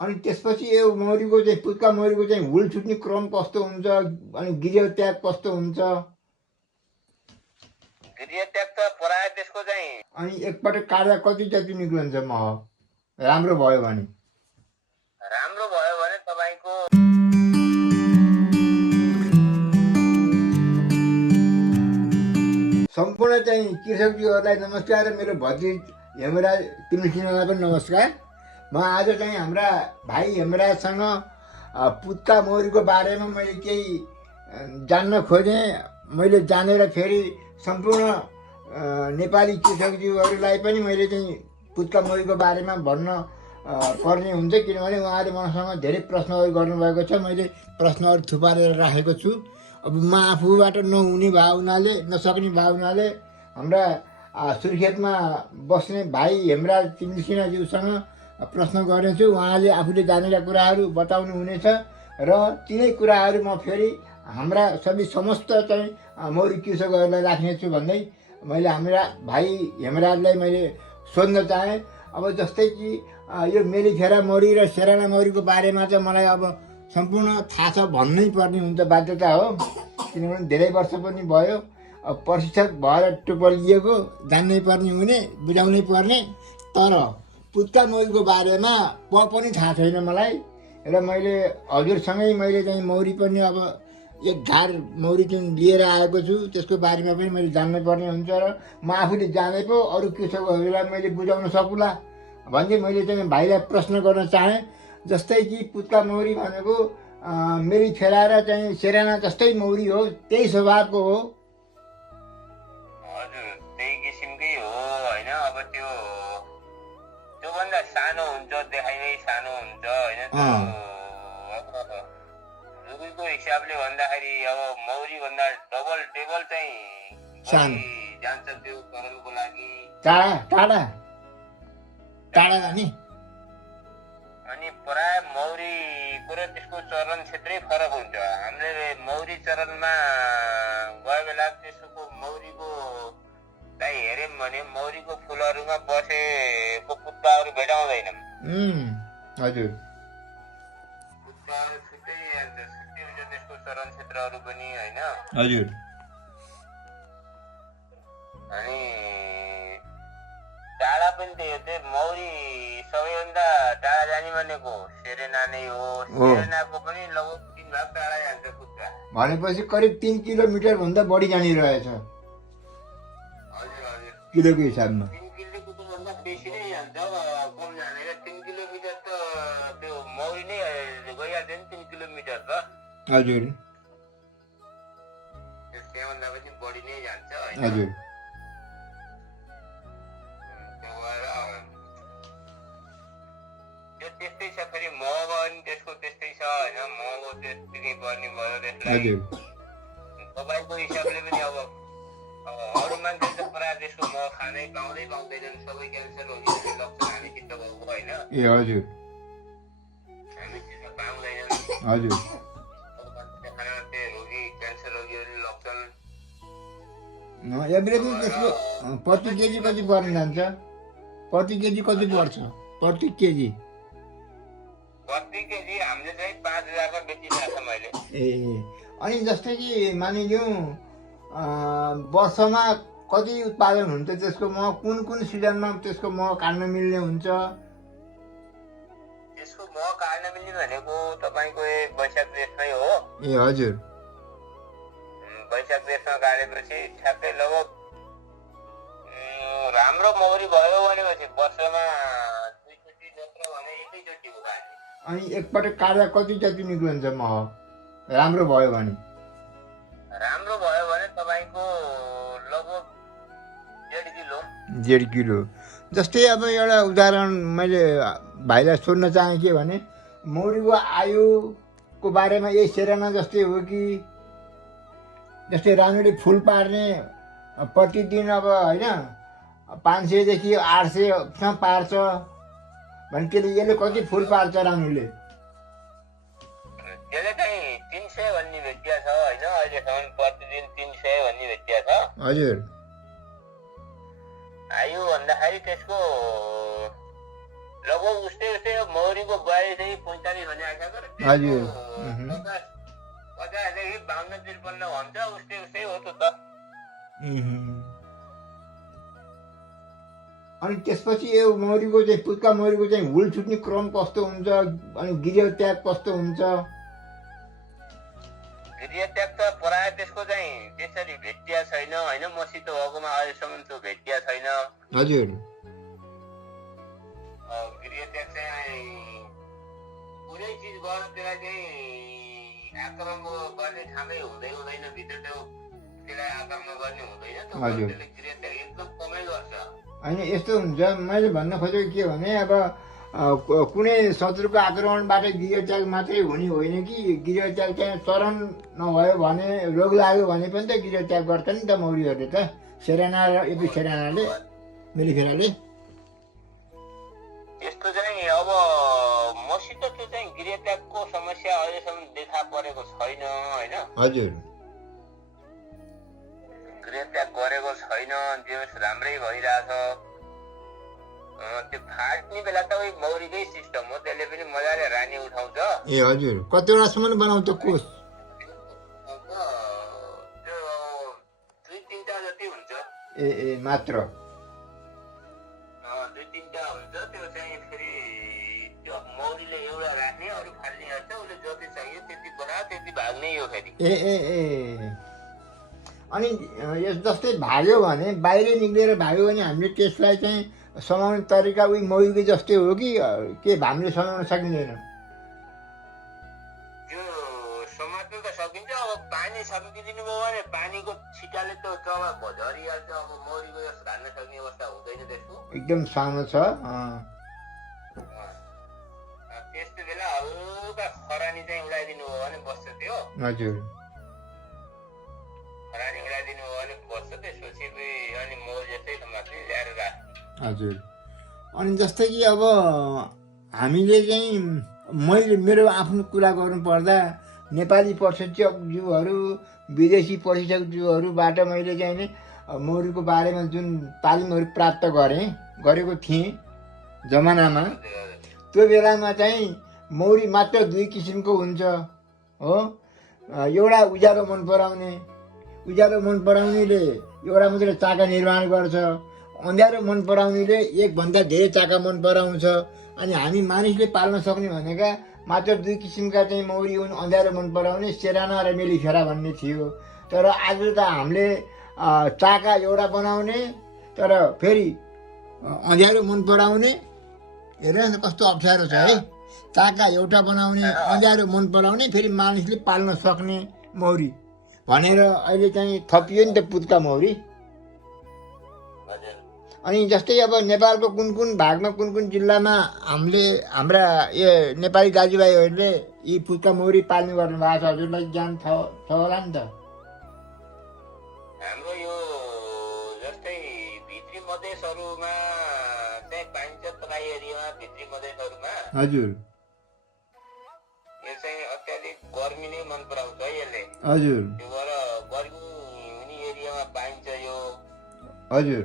अनि त्यसपछि यो मौरीको चाहिँ पुत्का मौरीको चाहिँ हुल छुट्ने क्रम कस्तो हुन्छ अनि गृह त्याग कस्तो हुन्छ? गृह त्याग त प्राय त्यसको चाहिँ अनि एकपटक काट्दा कति जति निक्लन्छ मह राम्रो भयो भने? राम्रो भयो भने तपाईको सम्पूर्ण चाहिँ कृषकजीहरूलाई नमस्कार र मेरो भतिज हेमराज तिमीसिंहलाई पनि नमस्कार। म आज चाहिँ हाम्रा भाइ हेमराजसँग पुत्का मौरीको बारेमा मैले केही जान्न खोजेँ। मैले जानेर फेरि सम्पूर्ण नेपाली कृषकजीहरूलाई पनि मैले चाहिँ पुत्का मौरीको बारेमा भन्न पर्ने हुन्छ, किनभने उहाँले मसँग धेरै प्रश्नहरू गर्नुभएको छ। मैले प्रश्नहरू थुपारेर राखेको छु। अब म आफूबाट नहुने भए हुनाले नसक्ने भए हुनाले हाम्रा सुर्खेतमा बस्ने भाइ हेमराज तिमीसिंहज्यूसँग प्रश्न गर्नेछु। उहाँले आफूले जानेका कुराहरू बताउनु हुनेछ र तिनै कुराहरू म फेरि हाम्रा सबै समस्त चाहिँ मौरी कृषकहरूलाई राख्नेछु भन्दै मैले हाम्रा भाइ हेमराजलाई मैले सोध्न चाहेँ। अब जस्तै कि यो मेलिफेरा मौरी र सेराना मौरीको बारेमा चाहिँ मलाई अब सम्पूर्ण थाहा छ भन्नै पर्ने हुन्छ, बाध्यता हो, किनभने धेरै वर्ष पनि भयो। अब प्रशिक्षक भएर टुप्पलिएको जान्नै पर्ने हुने, बुझाउनै पर्ने। तर पुत्का मौरीको बारेमा पनि थाहा छैन मलाई र मैले हजुरसँगै मैले चाहिँ मौरी पनि अब एक झार मौरी चाहिँ लिएर आएको छु। त्यसको बारेमा पनि मैले जान्नै पर्ने हुन्छ र म आफूले जानेको अरू कृषकहरूलाई मैले बुझाउन सकुला भन्दै मैले चाहिँ भाइलाई प्रश्न गर्न चाहेँ। जस्तै कि पुत्का मौरी भनेको मेलिफेरा र चाहिँ सेराना जस्तै मौरी हो, त्यही स्वभावको हो। हजुर त्यही किसिमकै हो हैन। अब त्योभन्दा सानो हुन्छ, देखाइमै सानो हुन्छ हैन। रुखको हिसाबले भन्दाखेरि अब मौरी भन्दा डबल टेबल चाहिँ सानो जान्छ त्यो चरनको लागि। टाढा टाढा टाढा जाने। अनि प्राय मौरीको र त्यसको चरण क्षेत्रै फरक हुन्छ। हामीले मौरी चरणमा गए बेला त्यसको मौरीको लाई हेऱ्यौँ भने मौरीको फुलहरूमा बसेको पुत्काहरू भेटाउँदैनौँ। हजुर, पुत्काहरू छुट्टै हुन्छ त्यसको चरण क्षेत्रहरू पनि होइन। हजुर। अनि टाढा पनि त्यही हो। मौरी सबैभन्दा टाढा जाने भनेको सेरेना नै हो। सेरेनाको पनि लगभग 3 भाग टाढा जान्छ पुत्का। भनेपछि करिब 3 किलोमिटर भन्दा बढी जाने रहेछ। किलोको हिसाबमा 3 किलोमिटर भन्दा बेसी नै जान्छ, कम जानेर 3 किलोमिटर त त्यो मौरी नै गइहाल्छ नि 3 किलोमिटर त। हजुर, त्यसभन्दा पनि बढी नै जान्छ हैन। हजुर। त्यस्तै छ। फेरि महँगो पनि त्यसको त्यस्तै छ हैन। महँगो त्यतिकै पर्ने भयो त्यसलाई। तपाईँको हिसाबले पनि अब अरू मान्छेले त प्रायः त्यसको मह खानै पाउँदैनन्। सबै क्यान्सर रोगीहरूले लक्षण हामीसित भएको होइन। ए हजुर, हामी त्यसमा पाउँदैनन्। हजुर। रोगी क्यान्सर रोगीहरूले लक्षण एभरेज त्यसको प्रति केजी कति पर्न जान्छ? प्रति केजी कति पर्छ? प्रति केजी हामीले चाहिँ 5,000 बेचिरहेको छ मैले। ए अनि जस्तै कि मानिलिउँ वर्षमा कति उत्पादन हुन्छ त्यसको मह? कुन कुन सिजनमा त्यसको मह काट्न मिल्ने हुन्छ? त्यसको मह काट्न मिल्ने भनेको तपाईँको वैशाख जेठमै हो। ए हजुर, वैशाख जेठमा काटेपछि ठ्याक्कै लगभग राम्रो मौरी भयो भनेपछि वर्षमा 2 चोटि जस्तो भने एकैचोटि हो काट्ने। अनि एकपटक काट्दा कति जति निक्लन्छ मह राम्रो भयो भने? राम्रो भयो भने तपाईँको लगभग 1.5 किलो। 1.5 किलो। जस्तै अब एउटा उदाहरण मैले भाइलाई सोध्न चाहेँ के भने मौरीको आयुको बारेमा यही सेराना जस्तै हो कि जस्तै राम्ररी फुल पार्ने प्रतिदिन अब होइन 500 देखि 800 पार्छ भने यसले कति फुल पार्छ राम्रोले? त्यसले चाहिँ 300 भन्ने भेटिया छ होइन। अहिलेसम्म प्रतिदिन 300 भन्ने भेटिया छ। हजुर। आयु भन्दाखेरि त्यसको लगभग उस्तै उस्तै मौरीको 42-45 भने आशा गर हजुर 50-देखि 52-53 हुन्छ उस्तै उस्तै हो त। अनि त्यसपछि यो मौरीको चाहिँ पुत्का मौरीको चाहिँ हुल छुट्ने क्रम कस्तो हुन्छ अनि गृह त्याग कस्तो हुन्छ? गृह त्याग त प्राय त्यसको चाहिँ त्यसरी भेटिया छैन होइन, मसित भएकोमा अहिलेसम्म त्यो भेटिया छैन। हजुर गृह त्याग चाहिँ कुनै चिज गरेर त्यसलाई चाहिँ आक्रमण गर्ने ठाउँमै हुँदैन भित्र त्यसलाई आक्रमण गर्ने हुँदैन। हजुर त्यसले गृह त्याग एकदम कमै गर्छ। होइन यस्तो हुन्छ, मैले भन्न खोजेको के भने अब कुनै शत्रुको आक्रमणबाट गृह त्याग मात्रै हुने होइन कि गृह त्याग चाहिँ चरण नभयो भने रोग लाग्यो भने पनि त गृह त्याग गर्छ नि त मौरीहरूले त, सेराना र एपी सेरानाले मेलिफेराले। त्यस्तो चाहिँ अब मसित त्यो चाहिँ गृह त्यागको समस्या अहिलेसम्म देखा परेको छैन होइन। हजुर गृह त्याग गरेको छैन, त्यो राम्रै भइरहेछ। त्यो फाट्ने बेला त उही मौरीकै सिस्टम हो, त्यसले पनि मजाले रानी उठाउँछ। ए हजुर कतिवटासम्म बनाउँछ कोष? त्यो 2-3टा जति हुन्छ। ए मात्र 2-3टा हुन्छ। त्यो चाहिँ फेरि त्यो मौरीले एउटा राख्ने अरू फाल्ने गर्छ, उसले जति चाहियो त्यति बनायो त्यति भाग्ने हो फेरि। ए अनि यस जस्तै भाग्यो भने बाहिर निक्लेर भाग्यो भने हामीले त्यसलाई चाहिँ समाउने तरिका उही मौरीकै जस्तै हो कि के हामीले समाउन सकिँदैन? त्यो समात्नु त सकिन्छ। अब पानी सकिदिनु भयो भने पानीको छिटाले त चला झरिहाल्छ। अब मौरीको जस्तो धान्न सक्ने अवस्था हुँदैन त्यसको, एकदम सानो छ। त्यस्तो बेला हल्का खरानी चाहिँ उडाइदिनु भयो भने बस्छ त्यो। हजुर खरानी उडाइदिनु भयो भने बस्छ। त्यसपछि अनि मौरी जस्तै मात्रै ल्याएर राख्छ। हजुर अनि जस्तै कि अब हामीले चाहिँ मैले मेरो आफ्नो कुरा गर्नुपर्दा नेपाली प्रशिक्षकज्यूहरू विदेशी प्रशिक्षकज्यूहरूबाट मैले चाहिँ नि मौरीको बारेमा जुन तालिमहरू प्राप्त गरेको थिएँ जमानामा, त्यो बेलामा चाहिँ मौरी मात्र 2 किसिमको हुन्छ हो। एउटा उज्यालो मन पराउनेले एउटा मात्रै चाका निर्माण गर्छ, अँध्यारो मन पराउनेले एकभन्दा धेरै चाका मन पराउँछ। अनि हामी मानिसले पाल्न सक्ने भनेका मात्र 2 किसिमका चाहिँ मौरी हुन्, अँध्यारो मन पराउने सेराना र मेलिफेरा भन्ने थियो। तर आज त हामीले चाका एउटा बनाउने तर फेरि अँध्यारो मन पराउने, हेर्नुहोस् कस्तो अप्ठ्यारो छ है। चाका एउटा बनाउने, अँध्यारो मन पराउने, फेरि मानिसले पाल्न सक्ने मौरी भनेर अहिले चाहिँ थपियो नि त पुत्का मौरी। अनि जस्तै अब नेपालको कुन भागमा कुन जिल्लामा हाम्रा यो नेपाली दाजुभाइहरूले यी पुत्का मौरी पाल्ने गर्नु भएको छ, हजुरलाई ज्ञान छ होला नि त? हाम्रो यो जस्तै भित्री मधेसहरूमा चाहिँ पाइन्छ, तराई एरियामा भित्री मधेसहरूमा। हजुर यो चाहिँ अत्याधिक गर्मी नै मन पराउँछ यसले। हजुर त्यो भएर गर्मी हुने एरियामा पाइन्छ यो। हजुर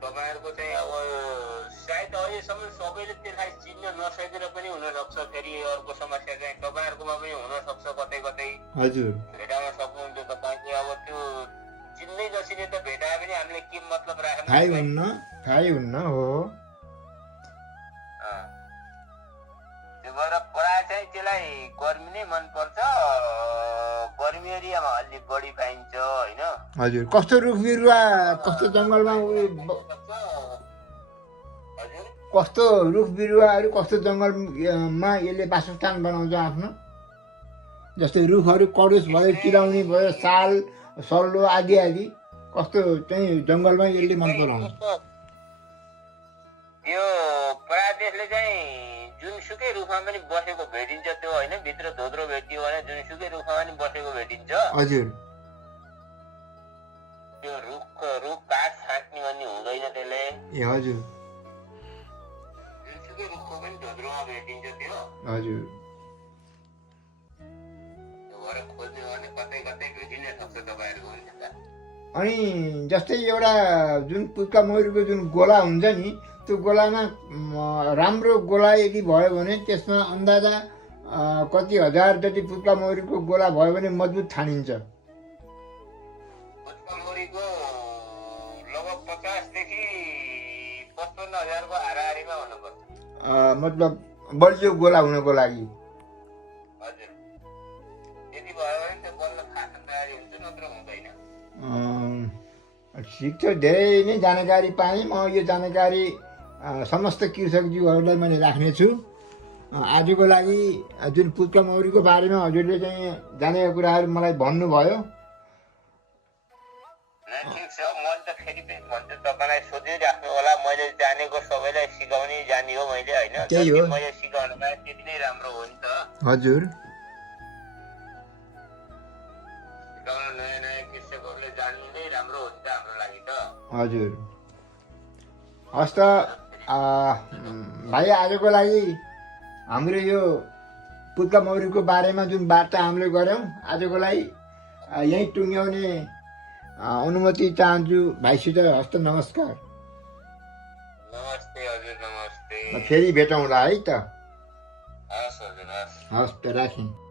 तपाईँहरूको चाहिँ अब सायद अहिलेसम्म सबैले त्यसलाई चिन्न नसकेर पनि हुनसक्छ। फेरि अर्को समस्या चाहिँ तपाईँहरूकोमा पनि हुनसक्छ कतै। हजुर भेटाउन सक्नुहुन्छ तपाईँले। अब त्यो चिन्नै नचिने त भेटाए पनि हामीले के मतलब राख्नु? थाहै हुन्न हो। त्यो भएर प्राय चाहिँ त्यसलाई गर्मी नै मनपर्छ। गर्मी एरियामा अलि बढी पाइन्छ होइन। हजुर कस्तो रुख बिरुवा, कस्तो जङ्गलमा कस्तो रुख बिरुवाहरू कस्तो जङ्गलमा यसले वासस्थान बनाउँछ आफ्नो? जस्तै रुखहरू कडुस भयो, चिलाउने भयो, साल सल्लो आदि कस्तो चाहिँ जङ्गलमा यसले मन पराउँछ? यो प्राय त्यसले चाहिँ जुनसुकै रुखमा पनि बसेको भेटिन्छ त्यो होइन। भित्र धोद्रो भेटियो भने जुनसुकै रुखमा पनि बसेको भेटिन्छ। हजुर त्यो रुख काठ छाट्ने भन्ने हुँदैन त्यसले। ए हजुर जुनसुकै रुखको पनि धोद्रोमा भेटिन्छ त्यो। हजुर त्यो भएर खोज्ने भने कतै भेटिनै सक्छ तपाईँहरूको पनि त्यता। अनि जस्तै एउटा जुन पुत्का मौरीको जुन गोला हुन्छ नि त्यो गोलामा राम्रो गोला यदि भयो भने त्यसमा अन्दाजा कति हजार जति पुत्का मौरीको गोला भयो भने मजबुत ठानिन्छ। पुत्का मौरीको लगभग 50 देखि 55 हजारको हाराहारीमा हुनुपर्छ। मतलब बलियो गोला हुनको लागि। हजुर, यदि भयो भने त्यो बल्ल खान तयारी हुन्छ, नत्र हुँदैन। ठिक छ, धेरै नै जानकारी पाएँ। म यो जानकारी समस्त कृषकज्यूहरूलाई मैले राख्नेछु। आजको लागि जुन पुत्का मौरीको बारेमा हजुरले चाहिँ जानेको कुराहरू मलाई भन्नुभयो। ठिक छ, मैले त फेरि पनि भन्छु, तपाईँलाई सोधिराख्नु होला। मैले जानेको सबैलाई सिकाउने जानी हो मैले, होइन? त्यही हो, मैले सिकाउनु पाएँ त्यति नै राम्रो हो नि त। हजुर, सिकाउन नयाँ नयाँ कृषकहरूले जान्नु नै राम्रो हो नि त हाम्रो लागि त। हजुर। हस् त भाइ, आजको लागि हाम्रो यो पुत्का मौरीको बारेमा जुन वार्ता हामीले गऱ्यौँ आजको लागि यहीँ टुङ्ग्याउने अनुमति चाहन्छु भाइसित। हस्त नमस्कार। नमस्ते हजुर, नमस्ते। फेरि भेटौँला है त। हस् हजुर, हस्। हस् त, राखेँ।